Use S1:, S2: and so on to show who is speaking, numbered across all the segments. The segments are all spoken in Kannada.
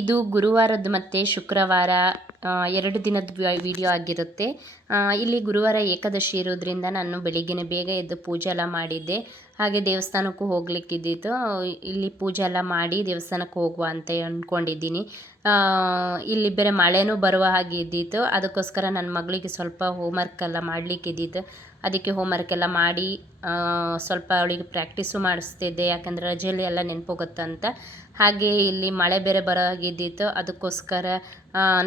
S1: ಇದು ಗುರುವಾರದ ಮತ್ತು ಶುಕ್ರವಾರ ಎರಡು ದಿನದ ವಿಡಿಯೋ ಆಗಿರುತ್ತೆ. ಇಲ್ಲಿ ಗುರುವಾರ ಏಕಾದಶಿ ಇರೋದ್ರಿಂದ ನಾನು ಬೆಳಿಗ್ಗೆ ಬೇಗ ಎದ್ದು ಪೂಜೆ ಎಲ್ಲ ಮಾಡಿದ್ದೆ. ಹಾಗೆ ದೇವಸ್ಥಾನಕ್ಕೂ ಹೋಗ್ಲಿಕ್ಕಿದ್ದಿತ್ತು. ಇಲ್ಲಿ ಪೂಜೆ ಎಲ್ಲ ಮಾಡಿ ದೇವಸ್ಥಾನಕ್ಕೆ ಹೋಗುವ ಅಂತ ಅಂದ್ಕೊಂಡಿದ್ದೀನಿ ಇಲ್ಲಿ ಬೇರೆ ಮಳೆನೂ ಬರುವ ಹಾಗೆ ಇದ್ದಿತ್ತು. ಅದಕ್ಕೋಸ್ಕರ ನನ್ನ ಮಗಳಿಗೆ ಸ್ವಲ್ಪ ಹೋಮ್ವರ್ಕ್ ಎಲ್ಲ ಮಾಡಲಿಕ್ಕಿದ್ದಿತ್ತು. ಅದಕ್ಕೆ ಹೋಮ್ವರ್ಕ್ ಎಲ್ಲ ಮಾಡಿ ಸ್ವಲ್ಪ ಅವಳಿಗೆ ಪ್ರಾಕ್ಟೀಸು ಮಾಡಿಸ್ತಿದ್ದೆ. ಯಾಕಂದರೆ ರಜೆಯಲ್ಲಿ ಎಲ್ಲ ನೆನಪೋಗುತ್ತಂತ ಹಾಗೆ ಇಲ್ಲಿ ಮಳೆ ಬೇರೆ ಬರೋ ಹಾಗಿದ್ದಿತ್ತು ಅದಕ್ಕೋಸ್ಕರ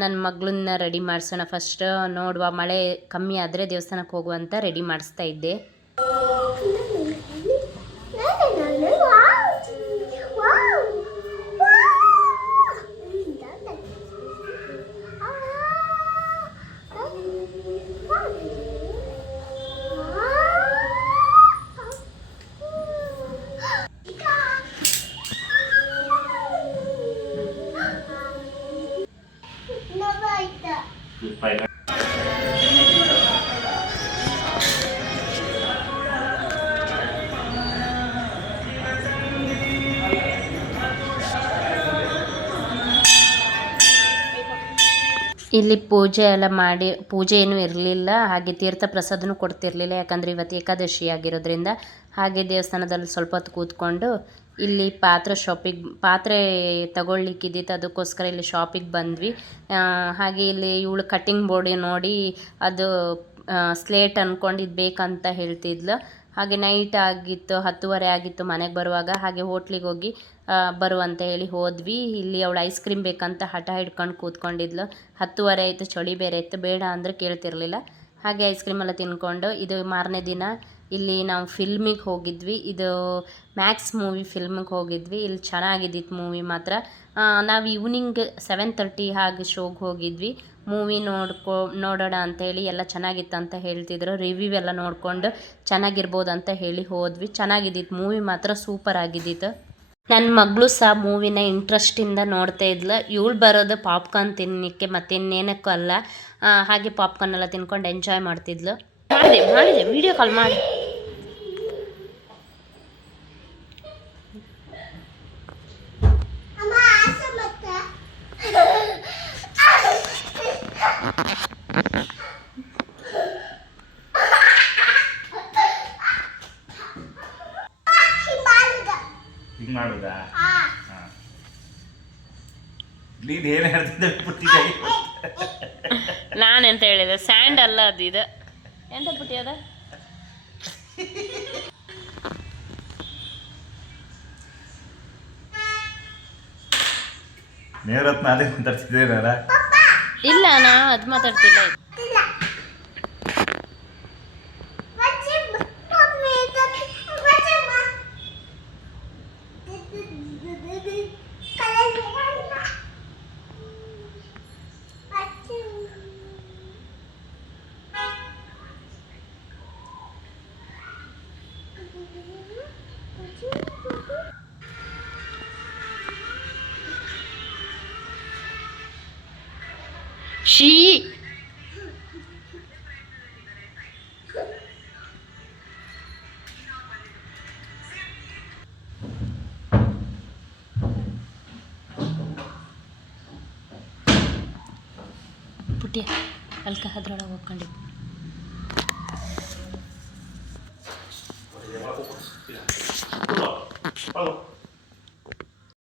S1: ನನ್ನ ಮಗಳನ್ನ ರೆಡಿ ಮಾಡಿಸೋಣ. ಫಸ್ಟ್ ನೋಡುವ ಮಳೆ ಕಮ್ಮಿ ಆದರೆ ದೇವಸ್ಥಾನಕ್ಕೆ ಹೋಗುವಂತ ರೆಡಿ ಮಾಡಿಸ್ತಾ ಇದ್ದೆ. just by ಇಲ್ಲಿ ಪೂಜೆ ಎಲ್ಲ ಮಾಡಿ, ಪೂಜೆ ಏನೂ ಇರಲಿಲ್ಲ, ಹಾಗೆ ತೀರ್ಥ ಪ್ರಸಾದನೂ ಕೊಡ್ತಿರಲಿಲ್ಲ, ಯಾಕಂದರೆ ಇವತ್ತು ಏಕಾದಶಿ ಆಗಿರೋದ್ರಿಂದ. ಹಾಗೆ ದೇವಸ್ಥಾನದಲ್ಲಿ ಸ್ವಲ್ಪ ಹೊತ್ತು ಕೂತ್ಕೊಂಡು ಇಲ್ಲಿ ಪಾತ್ರೆ ಶಾಪಿಗೆ ಪಾತ್ರೆ ತಗೊಳ್ಲಿಕ್ಕಿದ್ದಿತ್ತು ಅದಕ್ಕೋಸ್ಕರ ಇಲ್ಲಿ ಶಾಪಿಗೆ ಬಂದ್ವಿ. ಹಾಗೆ ಇಲ್ಲಿ ಇವಳು ಕಟ್ಟಿಂಗ್ ಬೋರ್ಡಿ ನೋಡಿ ಅದು ಸ್ಲೇಟ್ ಅಂದ್ಕೊಂಡಿದ್ದು ಬೇಕಂತ ಹೇಳ್ತಿದ್ಲು. ಹಾಗೆ ನೈಟ್ ಆಗಿತ್ತು, ಹತ್ತುವರೆ ಆಗಿತ್ತು ಮನೆಗೆ ಬರುವಾಗ, ಹಾಗೆ ಹೋಟ್ಲಿಗೆ ಹೋಗಿ ಬರುವಂತ ಹೇಳಿ ಹೋದ್ವಿ. ಇಲ್ಲಿ ಅವಳು ಐಸ್ ಕ್ರೀಮ್ ಬೇಕಂತ ಹಠ ಹಿಡ್ಕೊಂಡು ಕೂತ್ಕೊಂಡಿದ್ಲು. ಹತ್ತುವರೆ ಆಯಿತು, ಚಳಿ ಬೇರೆ ಇತ್ತು, ಬೇಡ ಅಂದರೆ ಕೇಳ್ತಿರ್ಲಿಲ್ಲ. ಹಾಗೆ ಐಸ್ ಕ್ರೀಮ್ ಎಲ್ಲ ತಿನ್ಕೊಂಡು, ಇದು ಮಾರನೇ ದಿನ, ಇಲ್ಲಿ ನಾವು ಫಿಲ್ಮಿಗೆ ಹೋಗಿದ್ವಿ. ಇದು ಮ್ಯಾಕ್ಸ್ ಮೂವಿ ಫಿಲ್ಮಿಗೆ ಹೋಗಿದ್ವಿ. ಇಲ್ಲಿ ಚೆನ್ನಾಗಿದ್ದಿತ್ತು ಮೂವಿ ಮಾತ್ರ. ನಾವು ಈವ್ನಿಂಗ್ ಸೆವೆನ್ ತರ್ಟಿ ಹಾಗೆ ಶೋಗೆ ಹೋಗಿದ್ವಿ. ಮೂವಿ ನೋಡ್ಕೊ, ನೋಡೋಣ ಅಂತ ಹೇಳಿ ಎಲ್ಲ ಚೆನ್ನಾಗಿತ್ತು ಅಂತ ಹೇಳ್ತಿದ್ರು. ರಿವ್ಯೂ ಎಲ್ಲ ನೋಡಿಕೊಂಡು ಚೆನ್ನಾಗಿರ್ಬೋದು ಅಂತ ಹೇಳಿ ಹೋದ್ವಿ. ಚೆನ್ನಾಗಿದ್ದಿತ್ತು ಮೂವಿ ಮಾತ್ರ ಸೂಪರ್ ಆಗಿದ್ದಿತ್ತು. ನನ್ನ ಮಗಳು ಸಹ ಮೂವಿನ ಇಂಟ್ರೆಸ್ಟಿಂದ ನೋಡ್ತಾ ಇದ್ಲು. ಇವಳು ಬರೋದು ಪಾಪ್ಕಾರ್ನ್ ತಿನ್ನಕ್ಕೆ ಮತ್ತಿನ್ನೇನಕ್ಕೂ ಅಲ್ಲ. ಹಾಗೆ ಪಾಪ್ಕಾರ್ನ್ ಎಲ್ಲ ತಿನ್ಕೊಂಡು ಎಂಜಾಯ್ ಮಾಡ್ತಿದ್ಲು. ಮಾಡಿದೆ ಮಾಡಿದೆ. ವಿಡಿಯೋ ಕಾಲ್ ಮಾಡಿ
S2: ಹಿಂಗ್ ಮಾಡುದಾ ಹಾ. ನೀನ್ ಏನ್ ಹೇಳ್ತಿದ್ದೆ ಬಿಟ್ಟಿದ್ದೆ
S1: ನಾನು ಎಂತ ಹೇಳಿದೆ? ಸ್ಯಾಂಡ್ ಅಲ್ಲ ಅದು ಇದು. ಎಂತ ಪುಟ್ಟಿ ಅದ?
S2: ನೇರತ್ನ ಅದೇ ಮಾತಾಡ್ತಿದ್ದೇನಲ್ಲ
S1: ಇಲ್ಲ ನಾ ಅದು ಮಾತಾಡ್ತಿಲ್ಲ. ಶೀ ಪುಟ್ಟಿ ಅಲ್ಕ ಅದ್ರೊಳಗೆ ಹೋಗ್ಕೊಂಡಿದ್ದು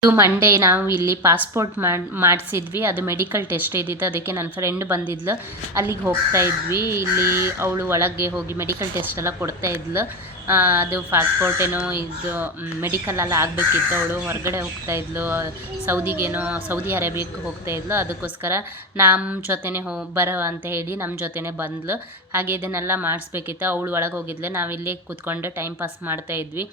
S1: ಇದು ಮಂಡೇ ನಾವು ಇಲ್ಲಿ ಪಾಸ್ಪೋರ್ಟ್ ಮಾಡಿ, ಮಾಡಿಸಿದ್ವಿ. ಅದು ಮೆಡಿಕಲ್ ಟೆಸ್ಟ್ ಇದ್ದಿತ್ತು. ಅದಕ್ಕೆ ನನ್ನ ಫ್ರೆಂಡ್ ಬಂದಿದ್ಲು. ಅಲ್ಲಿಗೆ ಹೋಗ್ತಾ ಇದ್ವಿ. ಇಲ್ಲಿ ಅವಳು ಒಳಗೆ ಹೋಗಿ ಮೆಡಿಕಲ್ ಟೆಸ್ಟ್ ಎಲ್ಲ ಕೊಡ್ತಾ ಇದ್ಲು. ಅದು ಪಾಸ್ಪೋರ್ಟ್ ಏನೋ ಇದು ಮೆಡಿಕಲ್ ಎಲ್ಲ ಆಗಬೇಕಿತ್ತು. ಅವಳು ಹೊರಗಡೆ ಹೋಗ್ತಾ ಇದ್ಲು. ಸೌದಿಗೇನೋ ಸೌದಿ ಅರೇಬಿಯಾಕ್ಕೆ ಹೋಗ್ತಾ ಇದ್ಲು. ಅದಕ್ಕೋಸ್ಕರ ನಮ್ಮ ಜೊತೆನೇ ಹೋ, ಬರೋ ಅಂತ ಹೇಳಿ ನಮ್ಮ ಜೊತೆನೇ ಬಂದ್ಲು. ಹಾಗೆ ಇದನ್ನೆಲ್ಲ ಮಾಡಿಸ್ಬೇಕಿತ್ತು. ಅವಳು ಒಳಗೆ ಹೋಗಿದ್ಲು. ನಾವು ಇಲ್ಲೇ ಕೂತ್ಕೊಂಡು ಟೈಮ್ ಪಾಸ್ ಮಾಡ್ತಾ ಇದ್ವಿ.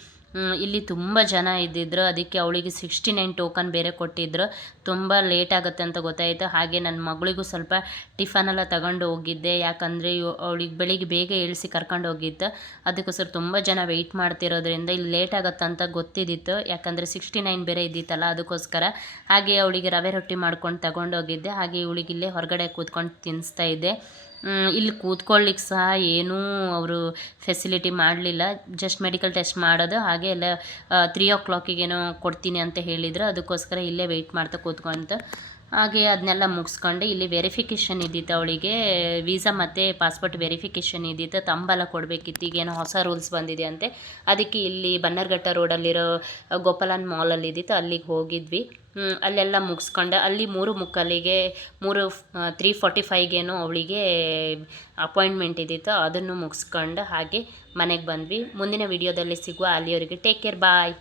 S1: ಇಲ್ಲಿ ತುಂಬ ಜನ ಇದ್ದಿದ್ರು. ಅದಕ್ಕೆ ಅವಳಿಗೆ ಸಿಕ್ಸ್ಟಿ ನೈನ್ ಟೋಕನ್ ಬೇರೆ ಕೊಟ್ಟಿದ್ರು. ತುಂಬ ಲೇಟ್ ಆಗುತ್ತೆ ಅಂತ ಗೊತ್ತಾಯಿತು. ಹಾಗೆ ನನ್ನ ಮಗಳಿಗೂ ಸ್ವಲ್ಪ ಟಿಫನ್ ಎಲ್ಲ ತಗೊಂಡು ಹೋಗಿದ್ದೆ. ಯಾಕಂದರೆ ಅವಳಿಗೆ ಬೆಳಿಗ್ಗೆ ಬೇಗ ಇಳಿಸಿ ಕರ್ಕೊಂಡು ಹೋಗಿತ್ತು. ಅದಕ್ಕೋಸ್ಕರ ತುಂಬ ಜನ ವೆಯ್ಟ್ ಮಾಡ್ತಿರೋದ್ರಿಂದ ಇಲ್ಲಿ ಲೇಟ್ ಆಗುತ್ತೆ ಅಂತ ಗೊತ್ತಿದ್ದಿತ್ತು. ಯಾಕಂದರೆ ಸಿಕ್ಸ್ಟಿ ನೈನ್ ಬೇರೆ ಇದ್ದಿತ್ತಲ್ಲ, ಅದಕ್ಕೋಸ್ಕರ ಹಾಗೆ ಅವಳಿಗೆ ರವೆ ರೊಟ್ಟಿ ಮಾಡ್ಕೊಂಡು ತಗೊಂಡೋಗಿದ್ದೆ ಹಾಗೆ ಇವಳಿಗೆ ಇಲ್ಲೇ ಹೊರಗಡೆ ಕೂತ್ಕೊಂಡು ತಿನ್ನಿಸ್ತಾ ಇದ್ದೆ. ಇಲ್ಲಿ ಕೂತ್ಕೊಳ್ಳಿಕ್ಕೆ ಸಹ ಏನೂ ಅವರು ಫೆಸಿಲಿಟಿ ಮಾಡಲಿಲ್ಲ. ಜಸ್ಟ್ ಮೆಡಿಕಲ್ ಟೆಸ್ಟ್ ಮಾಡೋದು. ಹಾಗೆ ಎಲ್ಲ ತ್ರೀ ಓ ಕ್ಲಾಕಿಗೇನೋ ಕೊಡ್ತೀನಿ ಅಂತ ಹೇಳಿದರು. ಅದಕ್ಕೋಸ್ಕರ ಇಲ್ಲೇ ವೆಯ್ಟ್ ಮಾಡ್ತಾ ಕೂತ್ಕೊಂತ ಹಾಗೆ ಅದನ್ನೆಲ್ಲ ಮುಗಿಸ್ಕೊಂಡು. ಇಲ್ಲಿ ವೆರಿಫಿಕೇಷನ್ ಇದ್ದಿತ್ತು ಅವಳಿಗೆ. ವೀಸಾ ಮತ್ತು ಪಾಸ್ಪೋರ್ಟ್ ವೆರಿಫಿಕೇಷನ್ ಇದ್ದಿತ್ತು. ತಂಬಲ ಕೊಡಬೇಕಿತ್ತು. ಈಗೇನೋ ಹೊಸ ರೂಲ್ಸ್ ಬಂದಿದೆ ಅಂತೆ. ಅದಕ್ಕೆ ಇಲ್ಲಿ ಬನ್ನರ್ಘಟ್ಟ ರೋಡಲ್ಲಿರೋ ಗೋಪಾಲನ್ ಮಾಲಲ್ಲಿ ಇದ್ದಿತ್ತು. ಅಲ್ಲಿಗೆ ಹೋಗಿದ್ವಿ. ಅಲ್ಲೆಲ್ಲ ಮುಗಿಸ್ಕೊಂಡು. ಅಲ್ಲಿ ಮೂರು ಮುಕ್ಕಲ್ಲಿಗೆ ಮೂರು ತ್ರೀ ಫಾರ್ಟಿ ಫೈವ್ಗೇನೋ ಅವಳಿಗೆ ಅಪಾಯಿಂಟ್ಮೆಂಟ್ ಇದ್ದಿತ್ತು. ಅದನ್ನು ಮುಗಿಸ್ಕೊಂಡು. ಹಾಗೆ ಮನೆಗೆ ಬಂದ್ವಿ. ಮುಂದಿನ ವಿಡಿಯೋದಲ್ಲಿ ಸಿಗುವ ಅಲ್ಲಿಯವರಿಗೆ. Take care bye